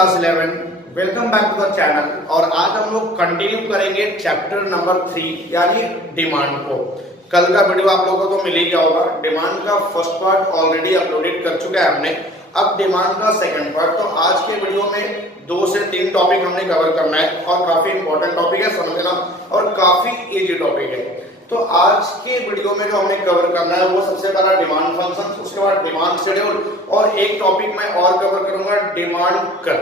Class 11। Welcome back to the channel. और आज हम लोग कंटिन्यू करेंगे चैप्टर नंबर 3 यानी डिमांड को। कल का वीडियो आप लोगों को तो मिल ही गया होगा। डिमांड का फर्स्ट पार्ट ऑलरेडी अपलोडेड कर चुका है हमने। अब डिमांड का सेकंड पार्ट। तो आज के वीडियो में 2 से 3 टॉपिक हमने कवर करना है और काफी इंपॉर्टेंट टॉपिक है, समझना, और काफी इजी टॉपिक है। तो आज के वीडियो में जो हमें कवर करना है वो सबसे पहला डिमांड फंक्शन, उसके बाद डिमांड शेड्यूल, और एक टॉपिक मैं और कवर करूंगा डिमांड कट।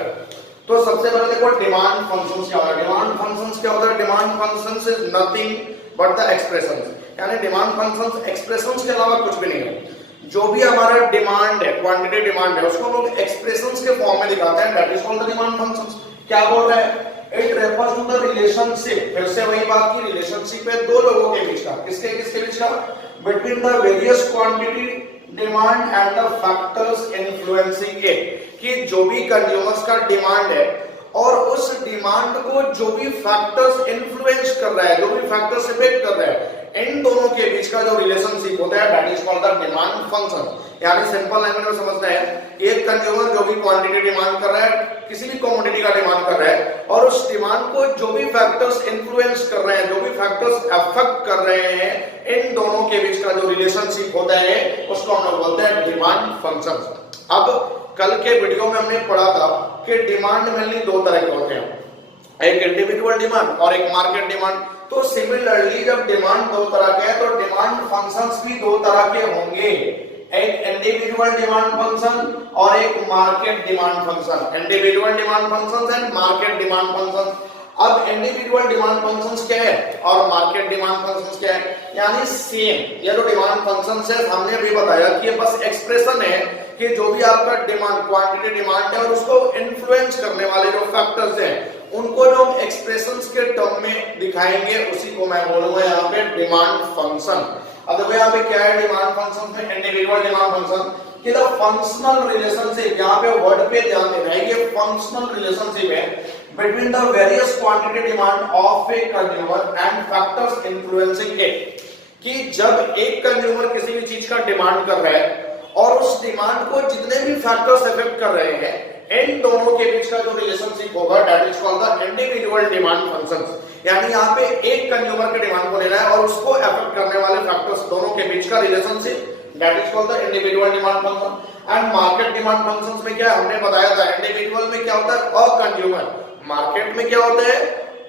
तो सबसे पहले देखो डिमांड फंक्शंस क्या होता है। डिमांड फंक्शंस क्या होता है? Demand functions is nothing but the expressions, यानी डिमांड फंक्शंस एक्सप्रेशंस के अलावा कुछ भी नहीं है। जो भी हमारा डिमांड है, क्वांटिटी डिमांड है, उसको हम लोग एक्सप्रेशंस के फॉर्म में दिखाते हैं, that is called the demand functions. क्या बोल रहे हैं? It refers to the relationship, फिर से वही बात की, रिलेशनशिप है दो लोगों के बीच का। किसके किसके बीच का? Between the various quantity demand and the factors influencing it, कि जो भी कंज्यूमर्स का डिमांड है और उस डिमांड को जो भी फैक्टर्स इन्फ्लुएंस कर रहा है, जो भी फैक्टर्स इफेक्ट कर रहा है, इन दोनों के बीच का जो रिलेशनशिप होता है that is called the demand function. यानी सिंपल लैंग्वेज में समझना है, एक कंज्यूमर जो भी क्वांटिटी डिमांड कर रहा है, किसी भी कमोडिटी का डिमांड कर रहा है, और उस डिमांड को जो भी फैक्टर्स इन्फ्लुएंस कर रहे हैं, जो भी फैक्टर्स अफेक्ट कर रहे हैं, इन दोनों के बीच का जो रिलेशनशिप होता है उसको हम लोग बोलते हैं डिमांड फंक्शन। अब कल के वीडियो में हमने पढ़ा था कि डिमांड मेनली 2 तरह के होते हैं, एक इंडिविजुअल डिमांड और एक मार्केट डिमांड। तो सिमिलरली जब डिमांड 2 तरह के हैं तो डिमांड फंक्शंस भी 2 तरह के होंगे, एक इंडिविजुअल डिमांड फंक्शन और एक market demand function. Individual demand functions and market demand functions. अब इंडिविजुअल डिमांड फंक्शंस क्या है और मार्केट डिमांड फंक्शंस क्या है? यानी सेम, ये जो डिमांड फंक्शंस है हमने भी बताया कि ये बस एक्सप्रेशन है कि जो भी आपका डिमांड, क्वांटिटी डिमांड है और उसको इन्फ्लुएंस करने वाले जो फैक्टर्स हैं उनको जो हम एक्सप्रेशंस के टर्म में दिखाएंगे उसी को मैं बोलूंगा यहाँ पे डिमांड फंक्शन। अब देखो यहाँ पे क्या है डिमांड फंक्शन में, इंडिविजुअल डिमांड फंक्शन कि द फंक्शनल रिलेशनशिप, यहाँ पे वर्ड पे ध्यान देना है, ये फंक्शनल रिलेशनशिप है between the various quantity demand of a consumer and factors influencing it, कि जब एक कंज्यूमर किसी भी चीज का डिमांड कर रहा है और उस डिमांड को जितने भी फैक्टर्स इफेक्ट कर रहे हैं, इन दोनों के बीच का जो रिलेशनशिप होगा that is called the individual demand functions. यानी यहाँ पे एक कंज्यूमर के डिमांड को लेना है और उसको अफेक्ट करने वाले फैक्टर्स दोनों के बीच का relationship that is called the individual demand function. And market demand functions में क्या हमने बताया था, इंडिविजुअल में क्या होता है अ कंज्यूमर, मार्केट में क्या होता है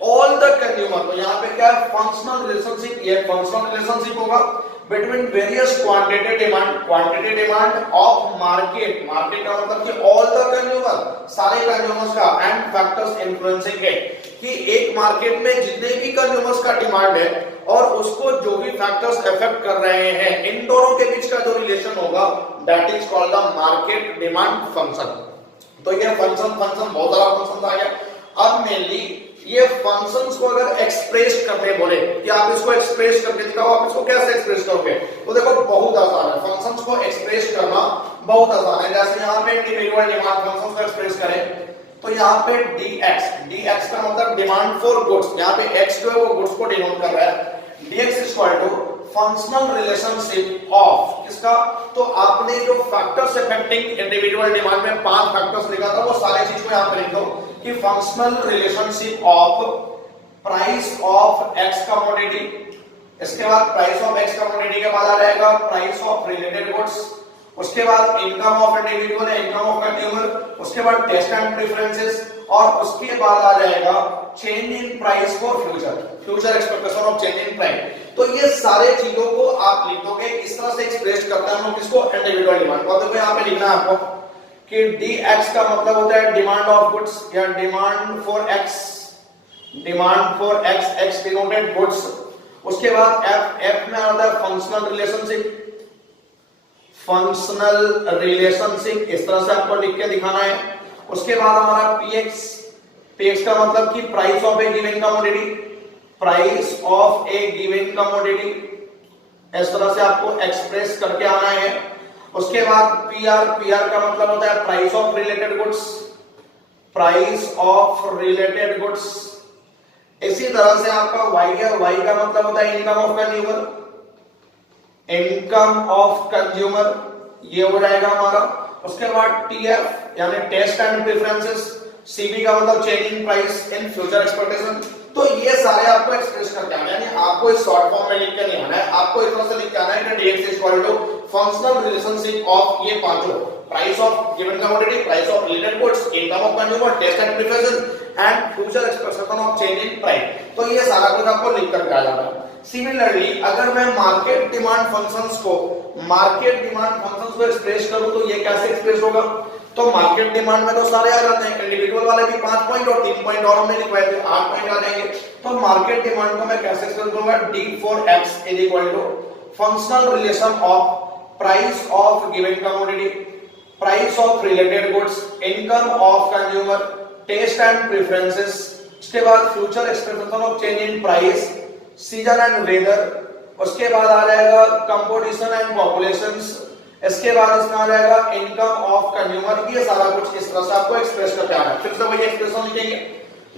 ऑल द कंज्यूमर। तो यहाँ पे क्या है फंक्शनल रिलेशनशिप, ये फंक्शनल रिलेशनशिप होगा between various quantity demand of market, market का मतलब कि ऑल द कंज्यूमर, सारे कंज्यूमर्स का, एंड फैक्टर्स इन्फ्लुएंसिंग इट, कि एक मार्केट में जितने भी कंज्यूमर्स का डिमांड है और उसको जो भी फैक्टर्स इफेक्ट कर रहे हैं, इन दोनों के बीच का जो रिलेशन होगा that is called the market demand function. तो ये फंक्शन बहुत सारा फंक्शन आ गया। अब मेनली ये फंक्शंस को अगर एक्सप्रेस करने बोले कि आप इसको एक्सप्रेस करके दिखाओ, आप इसको कैसे एक्सप्रेस करोगे? तो देखो बहुत आसान है, फंक्शंस को एक्सप्रेस करना बहुत आसान है। जैसे यहाँ पे इंडिविजुअल डिमांड फंक्शंस को एक्सप्रेस करें तो यहाँ पे dx का मतलब डिमांड फॉर गुड्स, यहाँ पे x जो है वो गुड्स को डिनोट कर रहा है। dx is equal to functional relationship of किसका? तो आपने जो फैक्टर्स अफेक्टिंग इंडिविजुअल डिमांड में 5 फैक्टर्स लिखा था वो सारे चीज को यहाँ पे लिख दो कि functional relationship of price of x commodity, इसके बाद प्राइस ऑफ एक्स कमोडिटी के बाद आ जाएगा प्राइस ऑफ रिलेटेड गुड्स, उसके बाद इनकम ऑफ इंडिविजुअल है, इनकम ऑफ कंज्यूमर, उसके बाद टेस्ट एंड प्रेफरेंसेस, और उसके बाद आ जाएगा change in price for future expectation of change in price. तो ये सारे चीजों को आप लिख दोगे, इस तरह से एक्सप्रेस करते हैं हम लोग किसको? इंडिविजुअल डिमांड को। तो यहाँ पे लिखना है आपको कि dx का मतलब होता है डिमांड ऑफ गुड्स या demand for x, x denoted goods. उसके बाद f में आता है फंक्शनल रिलेशनशिप, इस तरह से आपको लिख के दिखाना है। उसके बाद हमारा px का मतलब कि price of A given commodity, price of A given commodity, इस तरह से आपको एक्सप्रेस करके आना है। उसके बाद pr का मतलब होता है प्राइस ऑफ रिलेटेड गुड्स, इसी तरह से आपका y है, y का मतलब होता है इनकम ऑफ कंज्यूमर, ये हो जाएगा हमारा। उसके बाद tf यानी टेस्ट एंड प्रेफरेंसेस, सीबी का मतलब change in price in future expectation. तो ये सारे आपको एक्सप्रेस करके आना है, यानी आपको इस शॉर्ट फॉर्म में लिख के नहीं आना है, आपको इस तरह से लिख के आना है कि dx equal to functional relationship of ये पांचों, price of given commodity, price of related goods, income of consumer, taste and preference and future expectation of change in price. तो ये सारा कुछ आपको लिख करके आ जाना है। सिमिलरली अगर मैं मार्केट डिमांड फंक्शंस को एक्सप्रेस करूं तो ये कैसे एक्सप्रेस होगा? तो मार्केट डिमांड में तो सारे आ जाते हैं, इंडिविजुअल वाले भी 5 पॉइंट और 3 पॉइंट और हमने लिखवाए थे, 8 पॉइंट आ जाएंगे। तो मार्केट डिमांड को मैं कैसे एक्सप्रेस करूंगा? D for X is equal to functional relation of price of given commodity, price of related goods, income of consumer, taste and preferences, उसके बाद future expectation of change in price, season and weather, उसके बाद आ जाएगा composition and populations, इसके बाद इसमें आ जाएगा income of consumer. ये सारा कुछ इस तरह से आपको एक्सप्रेस करके आना है। फिर से वही एक्सप्रेशन लिखेंगे,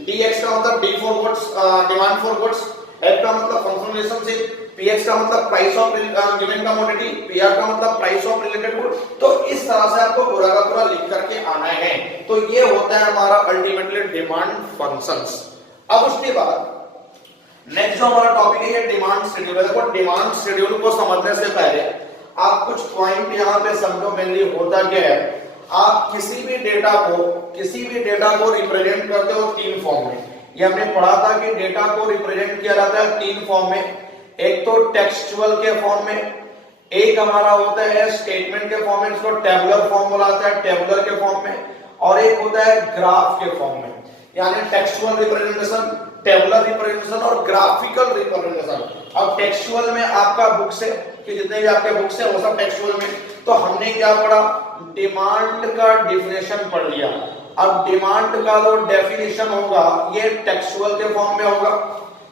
dx का मतलब d for goods, demand for goods, f का मतलब फंक्शनल रिलेशनशिप, px का मतलब price of given commodity, pr का मतलब प्राइस ऑफ रिलेटेड गुड। तो इस तरह से आपको पूरा का पूरा लिख करके आना है। तो ये होता है हमारा अल्टीमेटली डिमांड फंक्शंस। अब उसके बाद नेक्स्ट जो हमारा टॉपिक है ये डिमांड शेड्यूल है। देखो डिमांड शेड्यूल को समझने से पहले आप कुछ पॉइंट यहाँ पे समझो। मेनली होता क्या है, आप किसी भी डेटा को रिप्रेजेंट करते हो 3 फॉर्म में। ये हमने पढ़ा था कि डेटा को रिप्रेजेंट किया जाता है 3 फॉर्म में, एक तो टेक्सचुअल के फॉर्म में, एक हमारा होता है स्टेटमेंट के फॉर्म में, इसको टेबुलर फॉर्म बोला जाता है, टेबुलर के फॉर्म में, और एक होता है ग्राफ के फॉर्म में। यानी टेक्सचुअल रिप्रेजेंटेशन, टेबुलर रिप्रेजेंटेशन और ग्राफिकल रिप्रेजेंटेशन। अब टेक्सचुअल में आपका बुक से कि जितने भी आपके बुक्स है वो सब टेक्सचुअल में। तो हमने क्या पढ़ा? डिमांड का डेफिनेशन पढ़ लिया। अब डिमांड का जो डेफिनेशन होगा ये टेक्सचुअल के फॉर्म में होगा,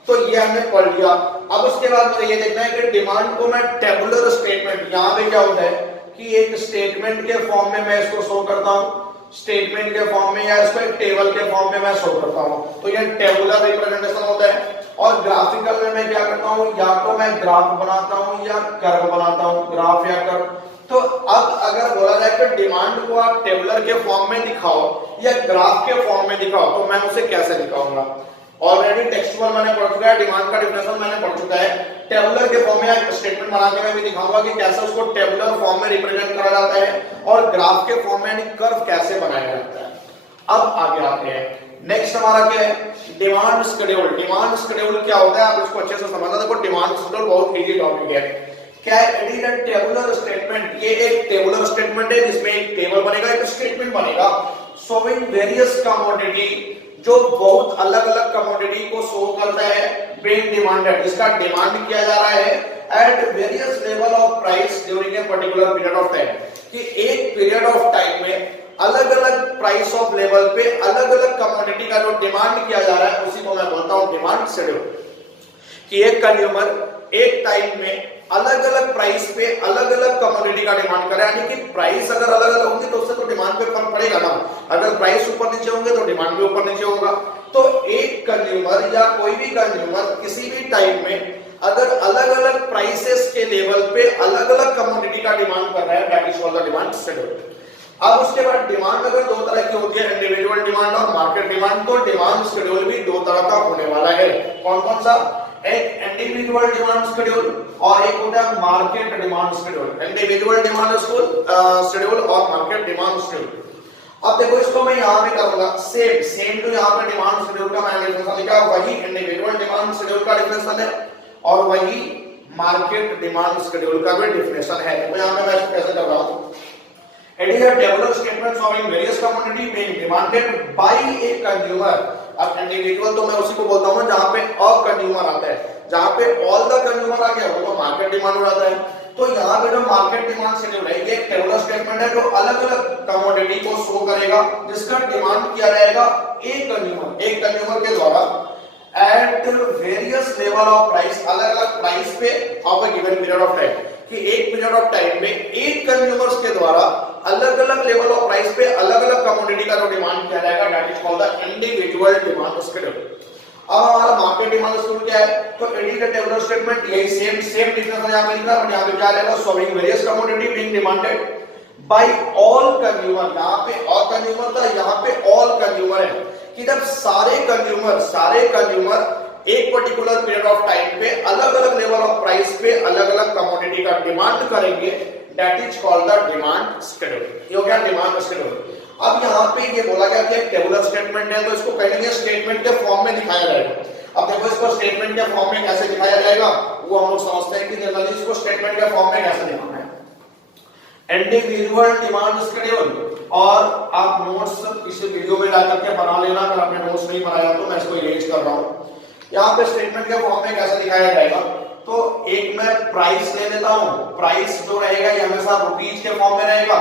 तो ये हमने पढ़ लिया। अब उसके बाद मुझे ये देखना है कि डिमांड को मैं टेबुलर स्टेटमेंट, यहाँ पे क्या होता है कि एक स्टेटमेंट के फॉर्म में मैं इसको शो करता हूँ, स्टेटमेंट के फॉर्म में, या इसको एक टेबल के फॉर्म में मैं शो करता हूँ, तो ये टेबुलर रिप्रेजेंटेशन होता है। और ग्राफिकल में मैं क्या करता हूँ, या तो मैं ग्राफ बनाता हूँ या कर्व बनाता हूँ, ग्राफ या कर्व। तो अब अगर बोला जाए कि डिमांड को आप टेबुलर के फॉर्म में दिखाओ या ग्राफ के फॉर्म में दिखाओ, तो मैं उसे कैसे दिखाऊंगा? ऑलरेडी टेक्सचुअल मैंने पढ़ चुका है, डिमांड का डेफिनेशन मैंने पढ़ चुका है। टेबुलर के फॉर्म में एक स्टेटमेंट बना के मैं भी दिखाऊंगा कि कैसे उसको टेबुलर फॉर्म में रिप्रेजेंट करा जाता है, और ग्राफ के फॉर्म में यानी कर्व कैसे बनाया जाता है। अब आगे आते हैं, नेक्स्ट हमारा क्या है? Demand schedule. डिमांड शेड्यूल क्या होता है आप इसको अच्छे से समझना। देखो डिमांड शेड्यूल बहुत इजी टॉपिक है। क्या है? It is a tabular statement. ये एक टेबुलर स्टेटमेंट है जिसमें एक टेबल बनेगा, एक स्टेटमेंट बनेगा शोइंग वेरियस कमोडिटी, जो बहुत अलग अलग कमोडिटी को शो करता है बीइंग डिमांडेड, जिसका डिमांड किया जा रहा है at various level of price during a particular period of time. कि एक पीरियड ऑफ टाइम में अलग अलग प्राइस ऑफ लेवल पे अलग अलग कमोडिटी का जो डिमांड किया जा रहा है उसी को मैं बोलता हूं डिमांड शेड्यूल। कि एक कंज्यूमर एक टाइम में अलग अलग प्राइस पे अलग अलग कमोडिटी का डिमांड करे, यानी कि प्राइस अगर अलग अलग होंगे तो उससे तो डिमांड पे फर्क पड़ेगा ना। अगर प्राइस ऊपर नीचे होंगे तो डिमांड भी ऊपर नीचे होगा। तो एक कंज्यूमर या कोई भी कंज्यूमर किसी भी टाइम में अगर अलग अलग प्राइसेस के लेवल पे अलग अलग कमोडिटी का डिमांड कर रहा है, that is called the demand schedule. अब उसके बाद डिमांड अगर 2 तरह की होती है, इंडिविजुअल डिमांड और मार्केट डिमांड, तो डिमांड शेड्यूल भी 2 तरह का होने वाला है। कौन कौन सा? एक इंडिविजुअल डिमांड शेड्यूल और एक होता है market demand schedule. Individual demand schedule और मार्केट डिमांड शेड्यूल। अब देखो इसको मैं यहाँ पे करूंगा सेम जो यहाँ पे डिमांड शेड्यूल का मैंने डेफिनेशन लिखा, वही इंडिविजुअल डिमांड शेड्यूल का डेफिनेशन है और वही मार्केट डिमांड शेड्यूल का भी डेफिनेशन है। तो यहाँ पे मैं कैसे कर रहा हूँ? It is a tabular statement showing various commodity being demanded by a consumer। अब इंडिविजुअल तो मैं उसी को बोलता हूँ जहाँ पे अ कंज्यूमर आता है, जहाँ पे ऑल द कंज्यूमर आ गया वो तो मार्केट डिमांड हो जाता है। तो यहाँ पे जो मार्केट डिमांड शेड्यूल है ये एक टेबुलर स्टेटमेंट है जो अलग अलग कमोडिटी को शो करेगा जिसका डिमांड किया जाएगा एक कंज्यूमर के द्वारा at various level of price, अलग अलग प्राइस पे of a given period of time. कि एक पीरियड ऑफ टाइम में एक कंज्यूमर्स के द्वारा अलग अलग लेवल ऑफ प्राइस पे अलग अलग कमोडिटी का जो डिमांड किया जाएगा, that is called the individual demand schedule. अब हमारा मार्केट डिमांड शेड्यूल क्या है? तो it is a tabular statement, यही सेम डिफरेंस यहां पे लिखा है, यहां पे क्या रहेगा? Showing various commodity being demanded by all consumer, यहाँ पे ऑल कंज्यूमर था, यहाँ पे ऑल कंज्यूमर है कि जब सारे कंज्यूमर एक पर्टिकुलर पीरियड ऑफ टाइम पे अलग अलग लेवल ऑफ प्राइस पे अलग अलग कमोडिटी का डिमांड करेंगे, that is called the demand schedule. ये हो गया डिमांड शेड्यूल। अब यहाँ पे ये बोला गया कि एक टेबुलर स्टेटमेंट है, तो इसको कहेंगे स्टेटमेंट के फॉर्म में दिखाया जाएगा। अब देखो इसको स्टेटमेंट के फॉर्म में कैसे दिखाया जाएगा, वो हम लोग समझते हैं कि जनरली इसको स्टेटमेंट के फॉर्म में कैसे दिखाना है। इंडिविजुअल डिमांड शेड्यूल, और आप नोट्स इस वीडियो में डाल करके बना लेना, अगर आपने नोट्स नहीं बनाया तो मैं इसको इरेज कर रहा हूँ। यहाँ पे स्टेटमेंट के फॉर्म में कैसे दिखाया जाएगा, तो एक मैं प्राइस ले लेता हूँ, प्राइस जो रहेगा ये हमेशा रुपीज के फॉर्म में रहेगा,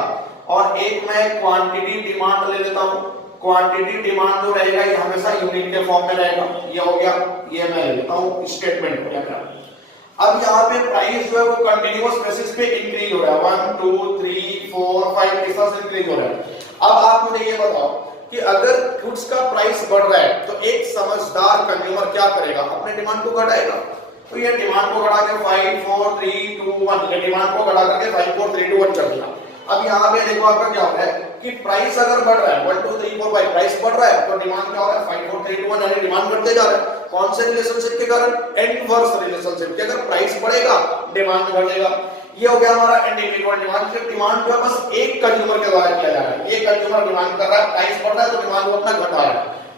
और एक मैं क्वांटिटी डिमांड ले लेता हूँ, क्वांटिटी डिमांड जो रहेगा ये हमेशा यूनिट के फॉर्म में रहेगा। ये हो गया, ये मैं ले लेता हूँ स्टेटमेंट हो गया। अब यहाँ पे प्राइस जो है वो कंटिन्यूअस बेसिस पे इंक्रीज हो रहा है, 1 2 3 4 5 इस तरह से इंक्रीज हो रहा है। अब आप मुझे ये बताओ कि अगर गुड्स का प्राइस बढ़ रहा है तो एक समझदार कंज्यूमर क्या करेगा, अपने डिमांड को घटाएगा। तो ये डिमांड को घटा के 5 4 3 2 1, ये डिमांड को घटा करके 5 4 3 2 1 कर दिया। अब यहाँ पे देखो आपका क्या हो रहा है कि प्राइस अगर बढ़ रहा है 1 2 3 4 5, प्राइस बढ़ रहा है तो डिमांड क्या हो रहा है 5 4 3 2 1, यानी डिमांड बढ़ते जा रहा है। कौन से रिलेशनशिप के कारण, इनवर्स रिलेशनशिप के, अगर प्राइस बढ़ेगा डिमांड बढ़ेगा। ये हो गया हमारा इंडिविजुअल डिमांड। फिर डिमांड जो है बस एक कंज्यूमर के द्वारा किया जा रहा है, एक कंज्यूमर डिमांड कर रहा है, प्राइस बढ़ रहा है तो डिमांड वो अपना घटा रहा है,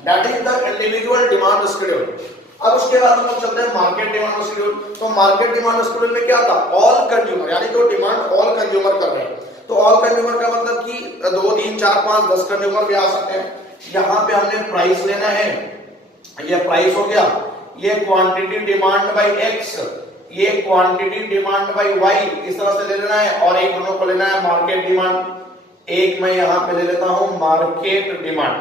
that is the individual demand schedule. अब उसके बाद हम लोग चलते हैं मार्केट डिमांड शेड्यूल। तो मार्केट डिमांड शेड्यूल में क्या था, ऑल कंज्यूमर, यानी जो डिमांड ऑल कंज्यूमर कर रहे हैं। तो ऑल कंज्यूमर का मतलब कि 2 3 4 5 10 कंज्यूमर भी आ सकते हैं। यहाँ पे हमने प्राइस लेना है, ये प्राइस हो गया, ये क्वांटिटी डिमांड बाय एक्स, ये क्वांटिटी डिमांड बाय वाई, इस तरह से ले लेना है, और एक दोनों को लेना है मार्केट डिमांड। एक मैं यहाँ पे ले लेता हूँ मार्केट डिमांड,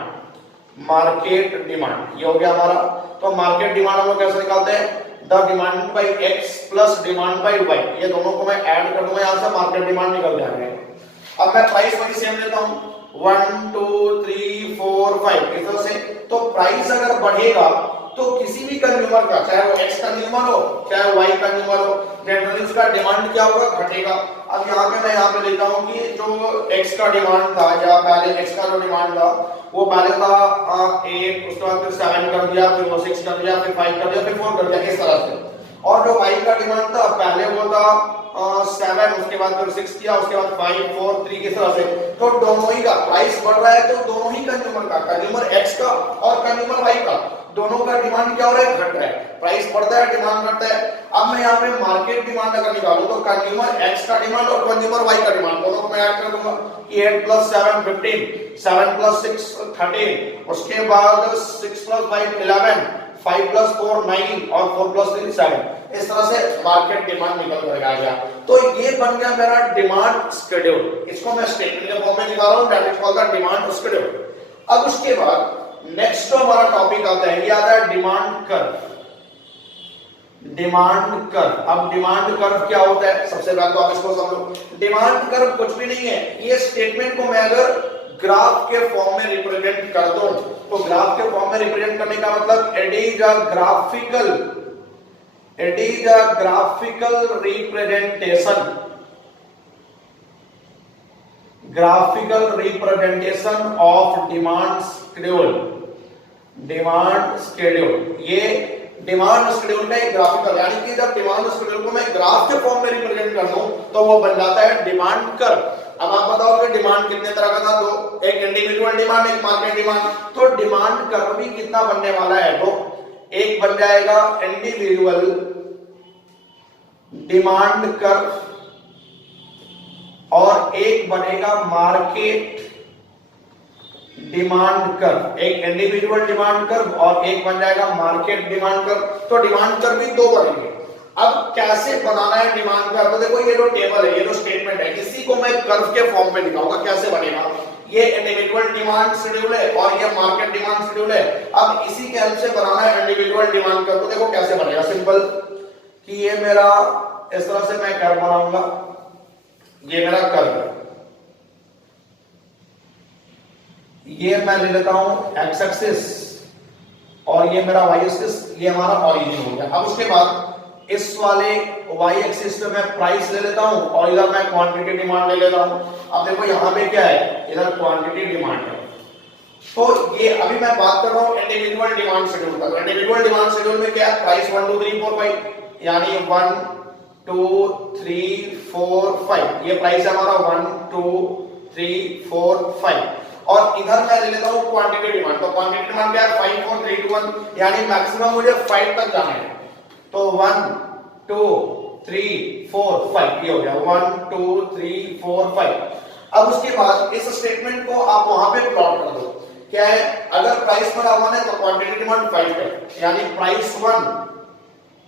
मार्केट डिमांड, ये हो गया हमारा। तो मार्केट डिमांड हम लोग कैसे निकालते हैं, the demand by X plus demand by Y, ये दोनों को मैं ऐड कर दूंगा, यहाँ से मार्केट डिमांड निकल जाएगा। अब मैं प्राइस वही सेम लेता हूँ 1 2 3 4 5 इस तरह से। तो प्राइस अगर बढ़ेगा तो किसी भी कंज्यूमर का, चाहे वो एक्स कंज्यूमर हो चाहे वाई कंज्यूमर हो, जनरली उसका डिमांड क्या होगा, घटेगा। अब यहाँ पे मैं यहाँ पे लेता हूँ कि जो एक्स का डिमांड था, या पहले एक्स का जो डिमांड था वो पहले था 8, उसके बाद फिर 7 कर दिया, फिर वो 6 कर दिया, फिर 5 कर दिया, फिर 4 कर दिया, इस तरह से। और जो वाई का डिमांड था पहले वो था 7, उसके बाद फिर 6 किया, उसके बाद 5 4 3 इस तरह से। तो दोनों ही का प्राइस बढ़ रहा है तो दोनों ही कंज्यूमर का, कंज्यूमर एक्स का और कंज्यूमर वाई का, दोनों का डिमांड क्या हो रहा है, घट रहा है। प्राइस बढ़ता है डिमांड घटता है। अब मैं यहाँ पे मार्केट डिमांड अगर निकालूं तो कंज्यूमर एक्स का डिमांड और कंज्यूमर वाई का डिमांड दोनों को मैं ऐड कर दूंगा। 8 + 7 15, 7 + 6 13, उसके बाद 6 + 5 11, 5 + 4 9 और 4 + 3 7, इस तरह से मार्केट डिमांड निकल कर आ गया। तो ये बन गया मेरा डिमांड शेड्यूल। इसको मैं स्टेटमेंट के फॉर्म में निकाल रहा हूं, that is called the demand schedule. अब उसके बाद नेक्स्ट हमारा टॉपिक आता है, ये आता है डिमांड कर्व। डिमांड कर्व, अब डिमांड कर्व क्या होता है, सबसे पहले तो आप इसको समझो। डिमांड कर्व कुछ भी नहीं है, ये स्टेटमेंट को मैं अगर ग्राफ के फॉर्म में रिप्रेजेंट कर दूं तो ग्राफ के फॉर्म में रिप्रेजेंट करने का मतलब it is a graphical representation, graphical representation of demand schedule. Demand schedule, ये डिमांड शेड्यूल का एक ग्राफिकल, यानी कि जब डिमांड शेड्यूल को मैं ग्राफ के फॉर्म में रिप्रेजेंट कर दूं तो वो बन जाता है डिमांड कर्व। अब आप बताओ कि डिमांड कितने तरह का था, तो एक इंडिविजुअल डिमांड, एक मार्केट डिमांड। तो डिमांड कर्व भी कितना बनने वाला है, तो एक बन जाएगा इंडिविजुअल डिमांड कर्व और एक बनेगा मार्केट डिमांड कर्व। एक इंडिविजुअल डिमांड कर्व और एक बन जाएगा मार्केट डिमांड कर्व। तो डिमांड कर्व भी दो बनेंगे। अब कैसे बनाना है डिमांड कर्व, तो देखो ये जो टेबल है, ये जो स्टेटमेंट है, इसी को मैं कर्व के फॉर्म में दिखाऊंगा कैसे बनेगा। ये इंडिविजुअल डिमांड शेड्यूल है और ये मार्केट डिमांड शेड्यूल है। अब इसी के हेल्प से बनाना है इंडिविजुअल डिमांड कर्व। तो देखो कैसे बनेगा, सिंपल कि ये मेरा इस तरह से मैं कर्व बनाऊंगा, ये मेरा कर्व है, ये मैं ले लेता हूं एक्स एक्सिस और ये मेरा वाई एक्सिस, ये हमारा ओरिजिन हो गया। अब उसके बाद इस वाले y एक्सिस पे मैं प्राइस ले लेता हूं और इधर मैं क्वांटिटी डिमांड ले लेता हूं। अब देखो यहाँ पे क्या है, इधर क्वांटिटी डिमांड है। तो ये अभी मैं बात कर रहा हूं इंडिविजुअल डिमांड शेड्यूल का। इंडिविजुअल डिमांड शेड्यूल में क्या है, प्राइस 1 2 3 4 5 यानी 1 2 3 4 5 ये प्राइस है हमारा 1 2 3 4 5। और इधर मैं ले लेता हूं क्वांटिटी डिमांड। तो क्वांटिटी डिमांड क्या है 5 4 3 2 1 यानी मैक्सिमम मुझे 5 तक जाना है। तो 1 2 3 4 5 ये हो गया 1 2 3 4 5। अब उसके बाद इस स्टेटमेंट को आप वहां पे प्लॉट कर दो। क्या है, अगर प्राइस पर 1 है तो क्वांटिटी डिमांड 5 है, यानी प्राइस 1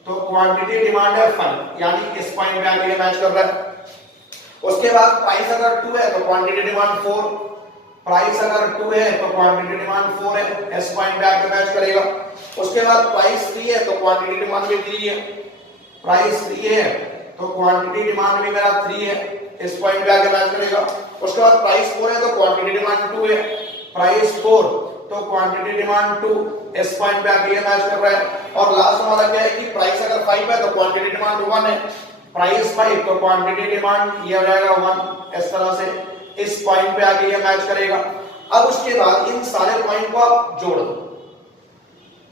तो क्वांटिटी डिमांड है 5, यानी इस पॉइंट पे आके मैच कर रहा है। उसके बाद प्राइस अगर 2 है तो क्वांटिटी डिमांड 4, प्राइस अगर 2 है तो क्वांटिटी डिमांड 4 है, इस पॉइंट पे आके मैच करेगा। उसके बाद प्राइस 3 है तो क्वांटिटी डिमांड भी 3 है, प्राइस 3 है तो क्वांटिटी डिमांड भी मेरा 3 है, इस पॉइंट पे आके मैच करेगा। उसके बाद प्राइस 4 है तो क्वांटिटी डिमांड 2 है, प्राइस 4 तो क्वांटिटी डिमांड 2, इस पॉइंट पे आके ये मैच कर रहा है। और लास्ट वाला क्या है कि प्राइस अगर 5 है तो क्वांटिटी डिमांड 1 है, प्राइस 5 तो क्वांटिटी डिमांड ये हो जाएगा 1, इस तरह से इस पॉइंट पे आके ये मैच करेगा। अब उसके बाद इन सारे पॉइंट को आप जोड़ दो,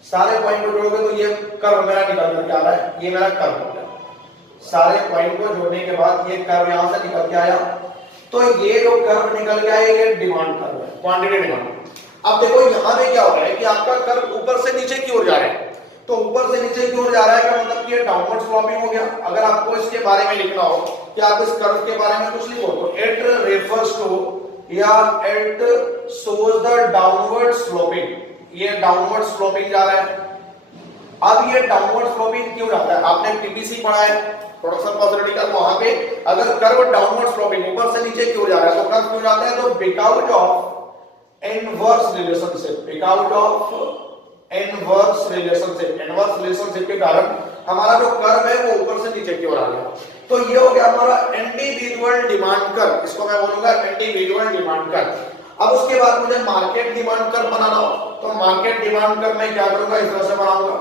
सारे पॉइंट को जोड़ोगे तो ये कर्व मेरा निकल कर आ रहा है, ये मेरा कर्व हो गया। सारे पॉइंट को जोड़ने के बाद ये कर्व यहां से निकल के आया, तो ये जो कर्व निकल के आया ये डिमांड कर्व है, क्वांटिटी डिमांड। अब देखो यहाँ पे क्या हो रहा है कि आपका कर्व ऊपर से नीचे की ओर जा रहा है, तो ऊपर से नीचे की ओर जा रहा है का मतलब कि ये डाउनवर्ड स्लोपिंग हो गया। अगर आपको इसके बारे में लिखना हो कि आप इस कर्व के बारे में कुछ लिखो तो इट रेफर्स टू या it shows the downward sloping, ये डाउनवर्ड स्लोपिंग जा रहा है। अब ये डाउनवर्ड स्लोपिंग क्यों जाता है, आपने टीपीसी पढ़ा है प्रोडक्शन फैसिलिटी का, वहां पे अगर कर्व डाउनवर्ड स्लोपिंग ऊपर से नीचे की ओर जा रहा है तो कर्व क्यों जाता है, तो because of inverse relationship, because of inverse relationship, inverse relationship के कारण हमारा जो कर्व है वो ऊपर से नीचे की ओर आ गया। तो ये हो गया हमारा इंडिविजुअल डिमांड कर्व, इसको मैं बोलूंगा इंडिविजुअल डिमांड कर्व। अब उसके बाद मुझे मार्केट डिमांड कर्व बनाना हो तो मार्केट डिमांड कर्व मैं क्या करूंगा, इस तरह से बनाऊंगा।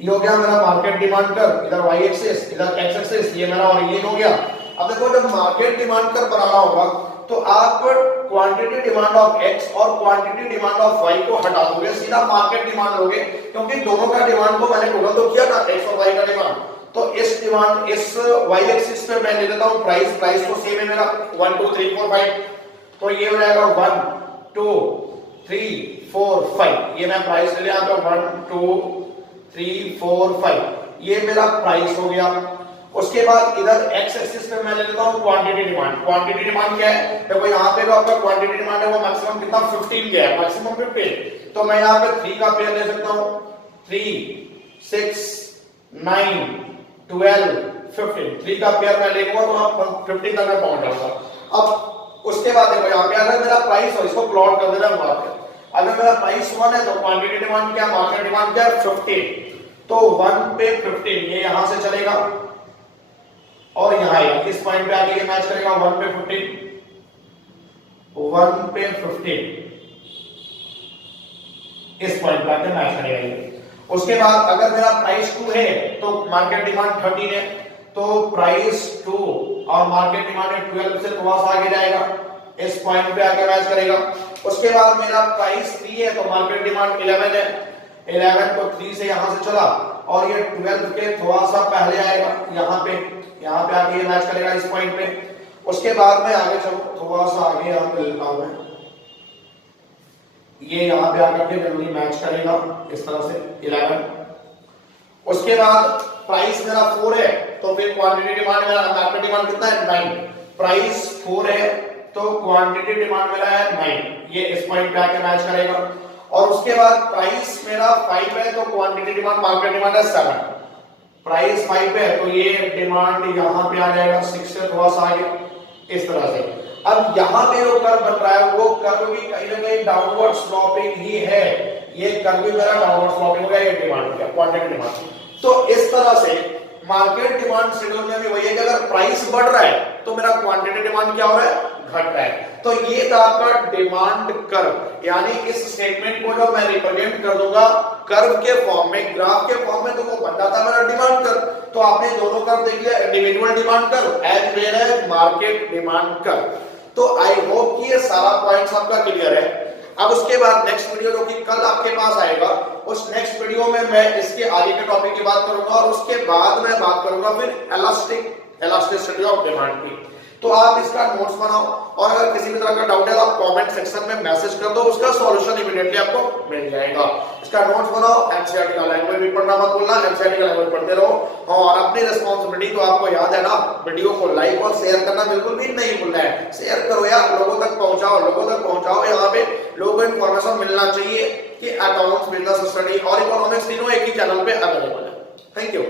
ये हो गया मेरा मार्केट डिमांड कर्व, इधर y एक्सिस इधर x एक्सिस, ये मेरा ओरिजिन हो गया। अब देखो जब मार्केट डिमांड कर्व बनाना होगा तो आप क्वांटिटी डिमांड ऑफ x और क्वांटिटी डिमांड ऑफ y को हटा दोगे, सीधा मार्केट डिमांड लोगे, क्योंकि दोनों का डिमांड को मैंने टोटल तो किया ना x और y का डिमांड। तो इस डिमांड इस y एक्सिस पे मैं ले लेता हूं प्राइस, प्राइस तो सेम है मेरा 1 2 3 4 5, तो ये हो जाएगा 1 2 3 4 5, ये मैं प्राइस ले लिया यहां पे 1 2 3 4 5, ये मेरा प्राइस हो गया। उसके बाद इधर x एक्सिस पे मैं ले लेता हूं क्वांटिटी डिमांड। क्वांटिटी डिमांड क्या है, देखो यहां पे जो आपका क्वांटिटी डिमांड है वो मैक्सिमम कितना 15 गया है, मैक्सिमम 15, तो मैं यहां पे 3 का पेयर ले सकता हूं, 3 6 9 12 15, 3 का पेयर मैं लेऊंगा तो आप 15 तक मैं पहुंच जाऊंगा। अब उसके बाद देखो यहां पे अगर मेरा प्राइस हो, इसको प्लॉट कर देना वहां पे, अगर मेरा प्राइस 1 है तो क्वांटिटी डिमांड क्या, मार्केट डिमांड क्या है 15, तो 1 पे 15 ये यहां से चलेगा और यहां इस पॉइंट पे आके ये मैच करेगा 1 पे 15, 1 पे 15 इस पॉइंट पे आके मैच करेगा ये। उसके बाद अगर मेरा प्राइस 2 है तो मार्केट डिमांड 13 है, तो प्राइस 2 और मार्केट डिमांड 12 से थोड़ा सा आगे जाएगा, इस पॉइंट पे आके मैच करेगा। उसके बाद मेरा प्राइस 3 है तो मार्केट डिमांड 11 है, 11 को 3 से यहां से चला और ये 12 के थोड़ा सा पहले आएगा, यहां पे आके ये मैच करेगा इस पॉइंट पे। उसके बाद में आगे चलो थोड़ा सा आगे यहां पे लिखा हुआ है, ये यहां पे आकर के जनरली मैच करेगा इस तरह से 11। उसके बाद प्राइस मेरा 4 है तो फिर क्वांटिटी डिमांड मेरा, मार्केट डिमांड कितना है 9, प्राइस 4 है तो क्वांटिटी डिमांड मेरा है 9, ये इस पॉइंट पे आके मैच करेगा। और उसके बाद प्राइस मेरा 5 है तो क्वांटिटी डिमांड, मार्केट डिमांड है 7, प्राइस 5 है तो ये डिमांड यहां पे आ जाएगा 6 से थोड़ा सा आगे इस तरह से। अब यहां पे जो कर्व बन रहा है वो कर्व भी कहीं ना कहीं डाउनवर्ड स्लोपिंग ही है, ये कर्व भी मेरा डाउनवर्ड स्लोपिंग हो गया, ये डिमांड क्या क्वांटिटी डिमांड। तो इस तरह से मार्केट डिमांड शेड्यूल में भी वही है कि अगर प्राइस बढ़ रहा है तो मेरा क्वांटिटी डिमांड क्या हो रहा है, घट रहा है। तो ये था आपका डिमांड कर्व, यानी इस स्टेटमेंट को जब मैं रिप्रेजेंट कर दूंगा कर्व के फॉर्म में, ग्राफ के फॉर्म में, तो वो बन जाता है मेरा डिमांड कर्व। तो आपने दोनों कर्व देख लिया, individual demand curve as well as market demand curve. तो आई होप कि ये सारा पॉइंट्स आपका क्लियर है। अब उसके बाद नेक्स्ट वीडियो जो कि कल आपके पास आएगा, उस नेक्स्ट वीडियो में मैं इसके आगे के टॉपिक की बात करूंगा और उसके बाद मैं बात करूंगा फिर इलास्टिसिटी ऑफ डिमांड की। तो आप इसका नोट्स बनाओ और अगर किसी भी तरह का डाउट है तो आप कमेंट सेक्शन में मैसेज कर दो, उसका सॉल्यूशन इमीडिएटली आपको मिल जाएगा। इसका नोट्स बनाओ, एनसीईआरटी का लैंग्वेज भी पढ़ना मत भूलना, एनसीईआरटी का लैंग्वेज पढ़ते रहो और अपनी रिस्पांसिबिलिटी तो आपको याद है ना, वीडियो को लाइक और शेयर करना बिल्कुल भी नहीं भूलना है। शेयर करो यार, लोगों तक पहुंचाओ। यहाँ पे लोगों को इन्फॉर्मेशन मिलना चाहिए कि अकाउंट्स, बिजनेस स्टडी और इकोनॉमिक्स तीनों एक ही चैनल पे अवेलेबल है। Thank you.